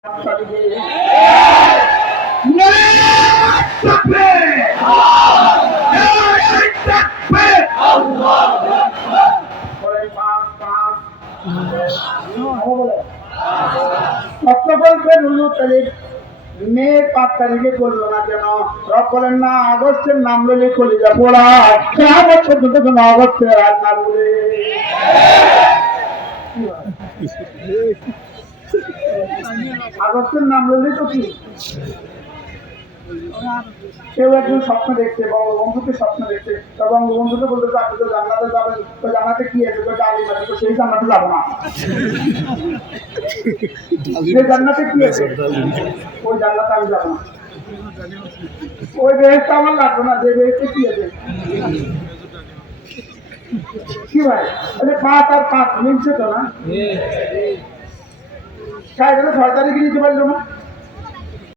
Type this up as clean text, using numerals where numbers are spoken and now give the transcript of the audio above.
মে 5 তারিখে করলো না কেন? রব বলেন না, আগস্টের নাম লইলে কলিজা পোড়া, আগস্টের আর না বলে আগস্টের নাম লইলে তো কি কেউ একজন স্বপ্ন দেখছে, বঙ্গবন্ধুকে স্বপ্ন দেখছে, তা বঙ্গবন্ধুকে বলতে আপনি তো জান্নাতে যাবেন, তো জান্নাতে কি আছে? তো ডালি আছে, তো সেই জান্নাতে যাবো না। যে জান্নাতে কি আছে ওই জান্নাতে আমি যাবো না, ওই বেহেশতে আমার লাগবে না। যে বেহেশতে কি আছে কি ভাই? 5 আর 5 মিলছে তো না? 6 তারিখে নিতে পারলো না।